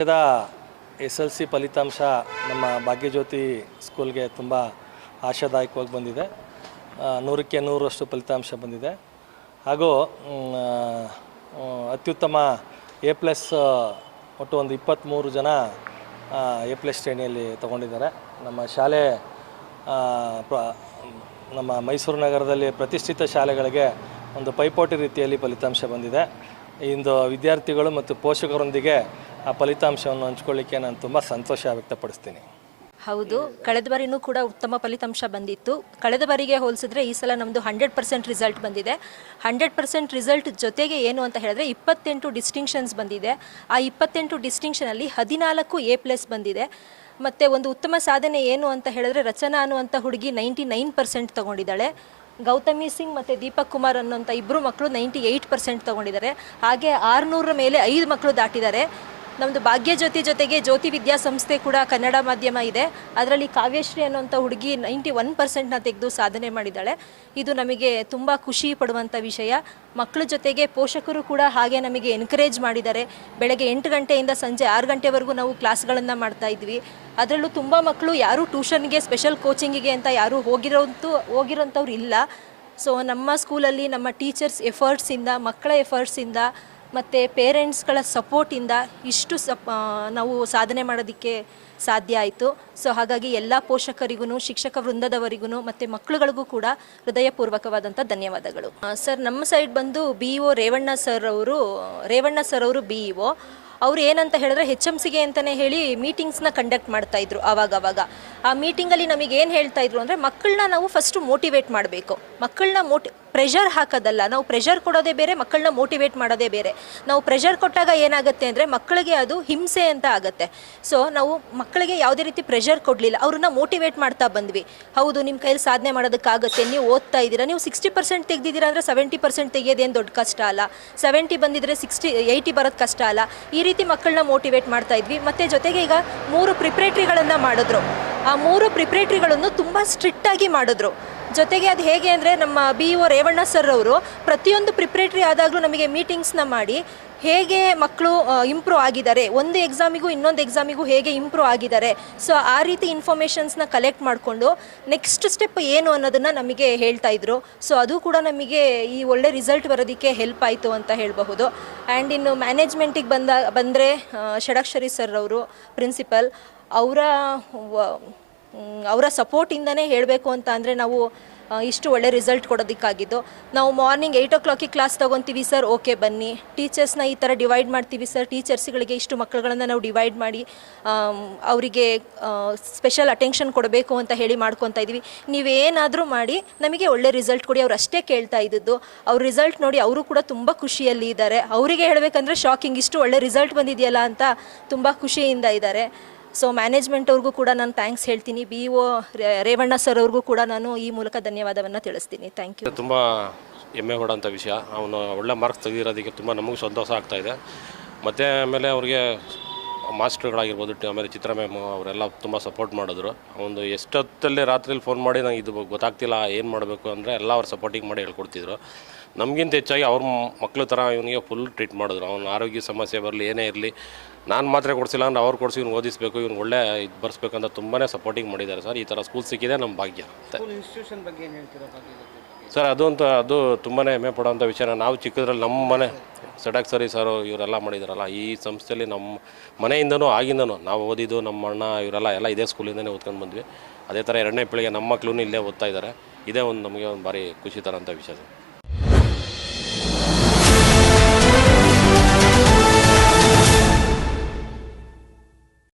SLC ಫಲಿತಾಂಶ ನಮ್ಮ ಭಾಗ್ಯಜ್ಯೋತಿ ಸ್ಕೂಲ್ಗೆ ತುಂಬ ಆಶಾದಾಯಕವಾಗಿ ಬಂದಿದೆ. 100ಕ್ಕೆ 100ರಷ್ಟು ಫಲಿತಾಂಶ ಬಂದಿದೆ. ಹಾಗೂ ಅತ್ಯುತ್ತಮ A+ ಒಟ್ಟು ಒಂದು 23 ಜನ A+ ಶ್ರೇಣಿಯಲ್ಲಿ ತಗೊಂಡಿದ್ದಾರೆ. ನಮ್ಮ ಶಾಲೆ ನಮ್ಮ ಮೈಸೂರು ನಗರದಲ್ಲಿ ಪ್ರತಿಷ್ಠಿತ ಶಾಲೆಗಳಿಗೆ ಒಂದು ಪೈಪೋಟಿ ರೀತಿಯಲ್ಲಿ ಫಲಿತಾಂಶ ಬಂದಿದೆ. ಇಂದು ವಿದ್ಯಾರ್ಥಿಗಳು ಮತ್ತು ಪೋಷಕರೊಂದಿಗೆ ಆ ಫಲಿತಾಂಶವನ್ನು ಹಂಚಿಕೊಳ್ಳಿಕ್ಕೆ ನಾನು ತುಂಬ ಸಂತೋಷ ವ್ಯಕ್ತಪಡಿಸ್ತೀನಿ. ಹೌದು, ಕಳೆದ ಬಾರಿನೂ ಕೂಡ ಉತ್ತಮ ಫಲಿತಾಂಶ ಬಂದಿತ್ತು. ಕಳೆದ ಬಾರಿಗೆ ಹೋಲಿಸಿದ್ರೆ ಈ ಸಲ ನಮ್ಮದು 100% ರಿಸಲ್ಟ್ ಬಂದಿದೆ. 100% ರಿಸಲ್ಟ್ ಜೊತೆಗೆ ಏನು ಅಂತ ಹೇಳಿದ್ರೆ 28 ಡಿಸ್ಟಿಂಕ್ಷನ್ಸ್ ಬಂದಿದೆ. ಆ 28 ಡಿಸ್ಟಿಂಕ್ಷನಲ್ಲಿ 14 A+ ಬಂದಿದೆ. ಮತ್ತು ಒಂದು ಉತ್ತಮ ಸಾಧನೆ ಏನು ಅಂತ ಹೇಳಿದ್ರೆ ರಚನಾ ಅನ್ನುವಂಥ ಹುಡುಗಿ 99% ತಗೊಂಡಿದ್ದಾಳೆ. ಗೌತಮಿ ಸಿಂಗ್ ಮತ್ತು ದೀಪಕ್ ಕುಮಾರ್ ಅನ್ನೋಂಥ ಇಬ್ಬರು ಮಕ್ಕಳು 98% ತಗೊಂಡಿದ್ದಾರೆ. ಹಾಗೆ 600 ಮೇಲೆ 5 ಮಕ್ಕಳು ದಾಟಿದ್ದಾರೆ. ನಮ್ಮದು ಭಾಗ್ಯಜ್ಯೋತಿ ಜೊತೆಗೆ ಜ್ಯೋತಿ ವಿದ್ಯಾಸಂಸ್ಥೆ ಕೂಡ ಕನ್ನಡ ಮಾಧ್ಯಮ ಇದೆ. ಅದರಲ್ಲಿ ಕಾವ್ಯಶ್ರೀ ಅನ್ನೋಂಥ ಹುಡುಗಿ 91%ನ ತೆಗೆದು ಸಾಧನೆ ಮಾಡಿದ್ದಾಳೆ. ಇದು ನಮಗೆ ತುಂಬ ಖುಷಿ ಪಡುವಂಥ ವಿಷಯ. ಮಕ್ಕಳ ಜೊತೆಗೆ ಪೋಷಕರು ಕೂಡ ಹಾಗೆ ನಮಗೆ ಎನ್ಕರೇಜ್ ಮಾಡಿದ್ದಾರೆ. ಬೆಳಗ್ಗೆ 8 ಗಂಟೆಯಿಂದ ಸಂಜೆ 6 ಗಂಟೆವರೆಗೂ ನಾವು ಕ್ಲಾಸ್ಗಳನ್ನು ಮಾಡ್ತಾ ಇದ್ವಿ. ಅದರಲ್ಲೂ ತುಂಬ ಮಕ್ಕಳು ಯಾರೂ ಟ್ಯೂಷನ್ಗೆ ಸ್ಪೆಷಲ್ ಕೋಚಿಂಗಿಗೆ ಅಂತ ಯಾರೂ ಹೋಗಿರೋಂಥವ್ರು ಇಲ್ಲ. ಸೊ ನಮ್ಮ ಸ್ಕೂಲಲ್ಲಿ ನಮ್ಮ ಟೀಚರ್ಸ್ ಎಫರ್ಟ್ಸಿಂದ, ಮಕ್ಕಳ ಎಫರ್ಟ್ಸಿಂದ ಮತ್ತು ಪೇರೆಂಟ್ಸ್ಗಳ ಸಪೋರ್ಟಿಂದ ಇಷ್ಟು ನಾವು ಸಾಧನೆ ಮಾಡೋದಕ್ಕೆ ಸಾಧ್ಯ ಆಯಿತು. ಸೊ ಹಾಗಾಗಿ ಎಲ್ಲ ಪೋಷಕರಿಗೂ, ಶಿಕ್ಷಕ ವೃಂದದವರಿಗೂ ಮತ್ತು ಮಕ್ಕಳುಗಳಿಗೂ ಕೂಡ ಹೃದಯಪೂರ್ವಕವಾದಂಥ ಧನ್ಯವಾದಗಳು. ಸರ್, ನಮ್ಮ ಸೈಡ್ ಬಂದು BEO ರೇವಣ್ಣ ಸರ್ ಅವರು BEO ಅವರು ಏನಂತ ಹೇಳಿದ್ರೆ HMCಗೆ ಅಂತಲೇ ಹೇಳಿ ಮೀಟಿಂಗ್ಸ್ನ ಕಂಡಕ್ಟ್ ಮಾಡ್ತಾಯಿದ್ರು. ಆವಾಗ ಆ ಮೀಟಿಂಗಲ್ಲಿ ನಮಗೆ ಏನು ಹೇಳ್ತಾಯಿದ್ರು ಅಂದರೆ ಮಕ್ಕಳನ್ನ ನಾವು ಫಸ್ಟು ಮೋಟಿವೇಟ್ ಮಾಡಬೇಕು. ಮಕ್ಕಳನ್ನ ಪ್ರೆಷರ್ ಹಾಕೋದಲ್ಲ, ನಾವು ಪ್ರೆಷರ್ ಕೊಡೋದೇ ಬೇರೆ, ಮಕ್ಕಳನ್ನ ಮೋಟಿವೇಟ್ ಮಾಡೋದೇ ಬೇರೆ. ನಾವು ಪ್ರೆಷರ್ ಕೊಟ್ಟಾಗ ಏನಾಗುತ್ತೆ ಅಂದರೆ ಮಕ್ಕಳಿಗೆ ಅದು ಹಿಂಸೆ ಅಂತ ಆಗುತ್ತೆ. ಸೊ ನಾವು ಮಕ್ಕಳಿಗೆ ಯಾವುದೇ ರೀತಿ ಪ್ರೆಷರ್ ಕೊಡಲಿಲ್ಲ, ಅವ್ರನ್ನ ಮೋಟಿವೇಟ್ ಮಾಡ್ತಾ ಬಂದ್ವಿ. ಹೌದು, ನಿಮ್ಮ ಕೈಯಲ್ಲಿ ಸಾಧನೆ ಮಾಡೋದಕ್ಕಾಗುತ್ತೆ, ನೀವು ಓದ್ತಾ ಇದ್ದೀರಾ, ನೀವು 60% ತೆಗೆದಿದ್ದೀರಾ ಅಂದರೆ 70% ತೆಗೆಯೋದೇನು ದೊಡ್ಡ ಕಷ್ಟ ಅಲ್ಲ, 70 ಬಂದಿದ್ರೆ 80 ಬರೋದು ಕಷ್ಟ ಅಲ್ಲ. ಈ ರೀತಿ ಮಕ್ಕಳನ್ನ ಮೋಟಿವೇಟ್ ಮಾಡ್ತಾ ಇದ್ವಿ. ಮತ್ತು ಜೊತೆಗೆ ಈಗ 3 ಪ್ರಿಪ್ರೇಟ್ರಿಗಳನ್ನು ಮಾಡಿದ್ರು. ಆ 3 ಪ್ರಿಪ್ರೇಟ್ರಿಗಳನ್ನು ತುಂಬ ಸ್ಟ್ರಿಕ್ಟಾಗಿ ಮಾಡಿದ್ರು. ಜೊತೆಗೆ ಅದು ಹೇಗೆ ಅಂದರೆ ನಮ್ಮ BEO ರೇವಣ್ಣ ಸರ್ ಅವರು ಪ್ರತಿಯೊಂದು ಪ್ರಿಪ್ರೇಟ್ರಿ ಆದಾಗಲೂ ನಮಗೆ ಮೀಟಿಂಗ್ಸ್ನ ಮಾಡಿ ಹೇಗೆ ಮಕ್ಕಳು ಇಂಪ್ರೂವ್ ಆಗಿದ್ದಾರೆ, ಒಂದು ಎಕ್ಸಾಮಿಗೂ ಇನ್ನೊಂದು ಎಕ್ಸಾಮಿಗೂ ಹೇಗೆ ಇಂಪ್ರೂವ್ ಆಗಿದ್ದಾರೆ, ಸೊ ಆ ರೀತಿ ಇನ್ಫಾರ್ಮೇಷನ್ಸ್ನ ಕಲೆಕ್ಟ್ ಮಾಡಿಕೊಂಡು ನೆಕ್ಸ್ಟ್ ಸ್ಟೆಪ್ ಏನು ಅನ್ನೋದನ್ನು ನಮಗೆ ಹೇಳ್ತಾ ಇದ್ರು. ಸೊ ಅದು ಕೂಡ ನಮಗೆ ಈ ಒಳ್ಳೆ ರಿಸಲ್ಟ್ ಬರೋದಕ್ಕೆ ಹೆಲ್ಪ್ ಆಯಿತು ಅಂತ ಹೇಳಬಹುದು. ಆ್ಯಂಡ್ ಇನ್ನು ಮ್ಯಾನೇಜ್ಮೆಂಟಿಗೆ ಬಂದರೆ ಷಡಕ್ಷರಿ ಸರ್ ಅವರು ಪ್ರಿನ್ಸಿಪಲ್, ಅವರ ಸಪೋರ್ಟಿಂದನೇ ಹೇಳಬೇಕು ಅಂತ ಅಂದರೆ ನಾವು ಇಷ್ಟು ಒಳ್ಳೆ ರಿಸಲ್ಟ್ ಕೊಡೋದಕ್ಕಾಗಿದ್ದು. ನಾವು ಮಾರ್ನಿಂಗ್ 8 o'clock ಕ್ಲಾಸ್ ತೊಗೊತೀವಿ ಸರ್, ಓಕೆ ಬನ್ನಿ. ಟೀಚರ್ಸ್ನ ಈ ಥರ ಡಿವೈಡ್ ಮಾಡ್ತೀವಿ ಸರ್, ಟೀಚರ್ಸ್ಗಳಿಗೆ ಇಷ್ಟು ಮಕ್ಕಳುಗಳನ್ನು ನಾವು ಡಿವೈಡ್ ಮಾಡಿ ಅವರಿಗೆ ಸ್ಪೆಷಲ್ ಅಟೆನ್ಷನ್ ಕೊಡಬೇಕು ಅಂತ ಹೇಳಿ ಮಾಡ್ಕೊತಾ ಇದ್ವಿ. ನೀವೇನಾದರೂ ಮಾಡಿ ನಮಗೆ ಒಳ್ಳೆ ರಿಸಲ್ಟ್ ಕೊಡಿ, ಅವ್ರು ಅಷ್ಟೇ ಕೇಳ್ತಾ ಇದ್ದದ್ದು. ಅವ್ರ ರಿಸಲ್ಟ್ ನೋಡಿ ಅವರು ಕೂಡ ತುಂಬ ಖುಷಿಯಲ್ಲಿ ಇದ್ದಾರೆ. ಅವರಿಗೆ ಹೇಳಬೇಕಂದ್ರೆ ಶಾಕಿಂಗ್, ಇಷ್ಟು ಒಳ್ಳೆ ರಿಸಲ್ಟ್ ಬಂದಿದೆಯಲ್ಲ ಅಂತ ತುಂಬ ಖುಷಿಯಿಂದ ಇದ್ದಾರೆ. ಸೊ ಮ್ಯಾನೇಜ್ಮೆಂಟ್ ಅವ್ರಿಗೂ ಕೂಡ ನಾನು ಥ್ಯಾಂಕ್ಸ್ ಹೇಳ್ತೀನಿ. BEO ರೇವಣ್ಣ ಸರ್ ಅವ್ರಿಗೂ ಕೂಡ ನಾನು ಈ ಮೂಲಕ ಧನ್ಯವಾದವನ್ನು ತಿಳಿಸ್ತೀನಿ. Thank you. ತುಂಬ ಹೆಮ್ಮೆ ಪಡೋಂಥ ವಿಷಯ. ಅವನು ಒಳ್ಳೆ ಮಾರ್ಕ್ಸ್ ತೆಗೆದಿರೋದಕ್ಕೆ ತುಂಬ ನಮಗೂ ಸಂತೋಷ ಆಗ್ತಾಯಿದೆ. ಮತ್ತು ಆಮೇಲೆ ಅವ್ರಿಗೆ ಮಾಸ್ಟರ್ಗಳಾಗಿರ್ಬೋದು, ಆಮೇಲೆ ಚಿತ್ರ ಮ್ಯಾಮ್ ಅವರೆಲ್ಲ ತುಂಬ ಸಪೋರ್ಟ್ ಮಾಡಿದ್ರು. ಒಂದು ಎಷ್ಟೊತ್ತಲ್ಲಿ ರಾತ್ರಿಲಿ ಫೋನ್ ಮಾಡಿ ನಂಗೆ ಇದು ಗೊತ್ತಾಗ್ತಿಲ್ಲ ಏನು ಮಾಡಬೇಕು ಅಂದರೆ ಎಲ್ಲ ಅವ್ರು ಸಪೋರ್ಟಿಂಗ್ ಮಾಡಿ ಹೇಳ್ಕೊಡ್ತಿದ್ರು. ನಮಗಿಂತ ಹೆಚ್ಚಾಗಿ ಅವ್ರ ಮಕ್ಕಳು ಥರ ಇವನಿಗೆ ಫುಲ್ ಟ್ರೀಟ್ ಮಾಡಿದ್ರು. ಅವನ ಆರೋಗ್ಯ ಸಮಸ್ಯೆ ಬರಲಿ, ಏನೇ ಇರಲಿ, ನಾನು ಮಾತ್ರ ಕೊಡಿಸಿಲ್ಲ ಅಂದ್ರೆ ಅವ್ರು ಕೊಡಿಸಿ ಇವ್ನು ಓದಿಸಬೇಕು, ಇವ್ನು ಒಳ್ಳೆ ಇದು ಬರ್ಸ್ಬೇಕಂತ ತುಂಬಾ ಸಪೋರ್ಟಿಂಗ್ ಮಾಡಿದ್ದಾರೆ ಸರ್. ಈ ಥರ ಸ್ಕೂಲ್ ಸಿಕ್ಕಿದೆ ನಮ್ಮ ಭಾಗ್ಯ. ಇನ್ಸ್ಟಿಟ್ಯೂಷನ್ ಬಗ್ಗೆ ಏನು ಹೇಳ್ತೀರಾ ಸರ್? ಅದು ತುಂಬಾ ಹೆಮ್ಮೆ ಪಡೋಂಥ ವಿಷಯ. ನಾವು ಚಿಕ್ಕದ್ರಲ್ಲಿ ನಮ್ಮ ಮನೆ ಷಡಕ್ಷರಿ ಸರ್ ಇವರೆಲ್ಲ ಮಾಡಿದಾರಲ್ಲ, ಈ ಸಂಸ್ಥೆಯಲ್ಲಿ ನಮ್ಮ ಮನೆಯಿಂದನೂ ಆಗಿಂದನೂ ನಾವು ಓದಿದ್ದು, ನಮ್ಮ ಅಣ್ಣ ಇವರೆಲ್ಲ ಇದೇ ಸ್ಕೂಲಿಂದನೇ ಓದ್ಕೊಂಡು ಬಂದ್ವಿ. ಅದೇ ಥರ 2ನೇ ಪೀಳಿಗೆ ನಮ್ಮ ಮಕ್ಕಳು ಇಲ್ಲೇ ಓದ್ತಾ ಇದ್ದಾರೆ. ಇದೇ ಒಂದು ನಮಗೆ ಒಂದು ಭಾರಿ ಖುಷಿ ತರೋಂಥ ವಿಷಯ ಸರ್.